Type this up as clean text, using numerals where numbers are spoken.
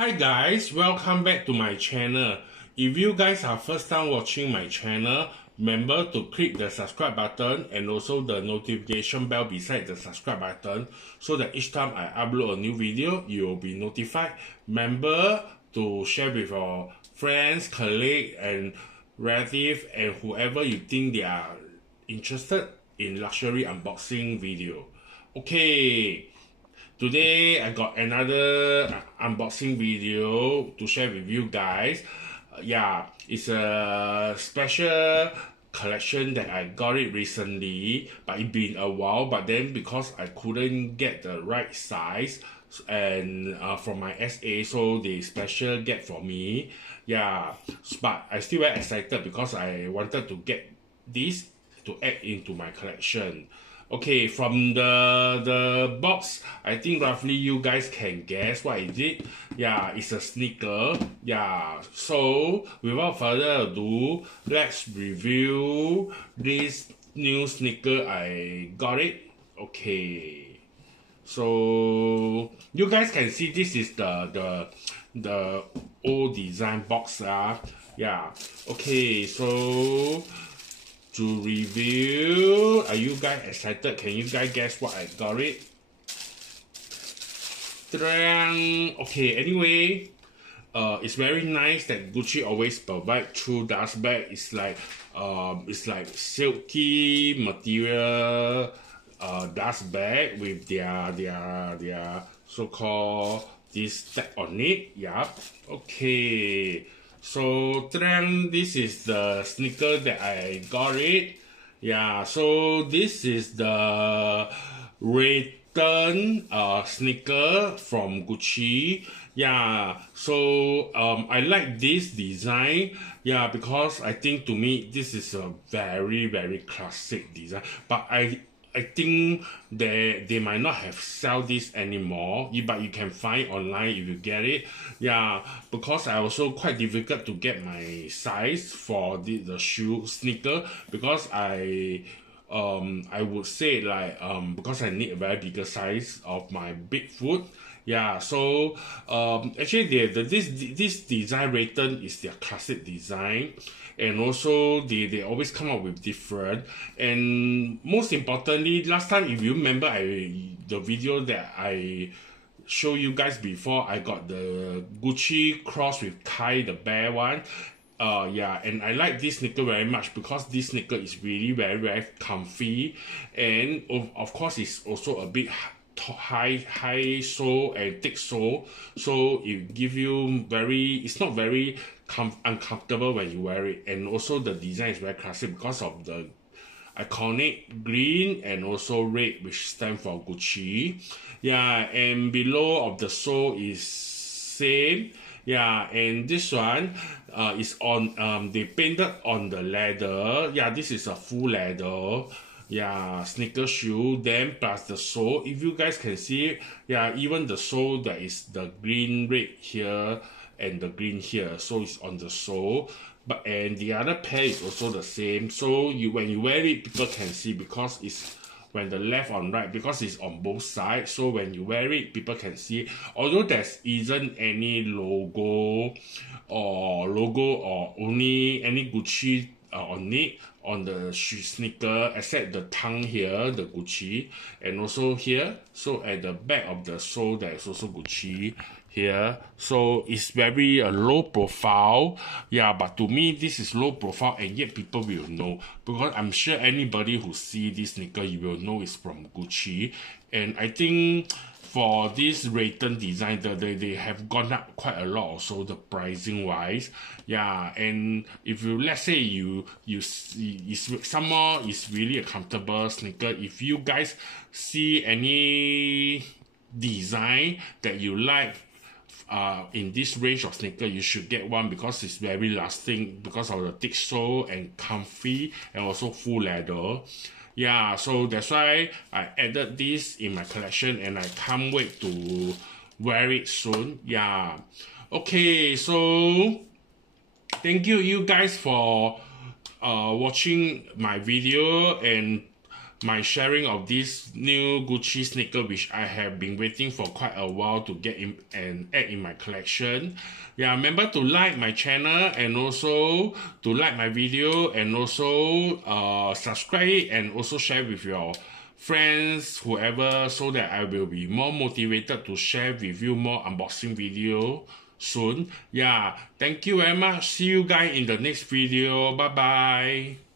Hi guys, welcome back to my channel. If you guys are first time watching my channel, remember to click the subscribe button and also the notification bell beside the subscribe button so that each time I upload a new video, you will be notified. Remember to share with your friends, colleagues and relatives and whoever you think they are interested in luxury unboxing video. Okay. Today I got another unboxing video to share with you guys. Yeah, it's a special collection that I got it recently, but it's been a while. But then because I couldn't get the right size and from my SA, so they special get for me. Yeah, but I still very excited because I wanted to get this to add into my collection. Okay, from the box, I think roughly you guys can guess what is it. Yeah, it's a sneaker. Yeah, so without further ado, let's review this new sneaker I got it. Okay, so you guys can see this is the old design box. Yeah, okay, so to review, are you guys excited? Can you guys guess what I got it? Okay, anyway, it's very nice that Gucci always provide through dust bag. It's like silky material dust bag with their so-called this tag on it. Yeah, okay. So this is the sneaker that I got it. Yeah, so this is the Rhyton sneaker from Gucci. Yeah, so I like this design. Yeah, because I think to me this is a very classic design. But I think they might not have sell this anymore, but you can find online if you get it. Yeah, because I also quite difficult to get my size for the shoe sneaker because I would say like because I need a very bigger size of my big foot. Yeah, so actually this design Rhyton is their classic design, and also they always come up with different. And most importantly, last time if you remember the video that I show you guys before, I got the Gucci cross with Kai the bear one. Yeah, and I like this sneaker very much because this sneaker is really very comfy, and of course it's also a bit high sole and thick sole, so it give you it's not very uncomfortable when you wear it. And also the design is very classic because of the iconic green and also red, which stand for Gucci. Yeah, and below of the sole is same. Yeah, and this one is on they painted on the leather. Yeah, this is a full leather. Yeah, sneaker shoe, then plus the sole. If you guys can see, yeah, even the sole, there is the green red here and the green here, so it's on the sole. But and the other pair is also the same, so when you wear it, people can see because it's when the left on right, because it's on both sides, so when you wear it, people can see. Although there's isn't any logo or only any Gucci on it, on the sneaker, except the tongue here, the Gucci, and also here. So at the back of the sole, there is also Gucci here. So it's very low profile. Yeah, but to me this is low profile, and yet people will know, because I'm sure anybody who see this sneaker, you will know it's from Gucci. And I think for this Rhyton design, they have gone up quite a lot also, the pricing wise. Yeah, and if you, let's say you somehow is really a comfortable sneaker, if you guys see any design that you like in this range of sneaker, you should get one because it's very lasting because of the thick sole and comfy and also full leather. Yeah, so that's why I added this in my collection, and I can't wait to wear it soon. Yeah, okay, so thank you guys for watching my video, and my sharing of this new Gucci sneaker, which I have been waiting for quite a while to get in and add in my collection. Yeah, remember to like my channel and also to like my video and also subscribe and also share with your friends, whoever, so that I will be more motivated to share with you more unboxing video soon. Yeah, thank you very much. See you guys in the next video. Bye bye.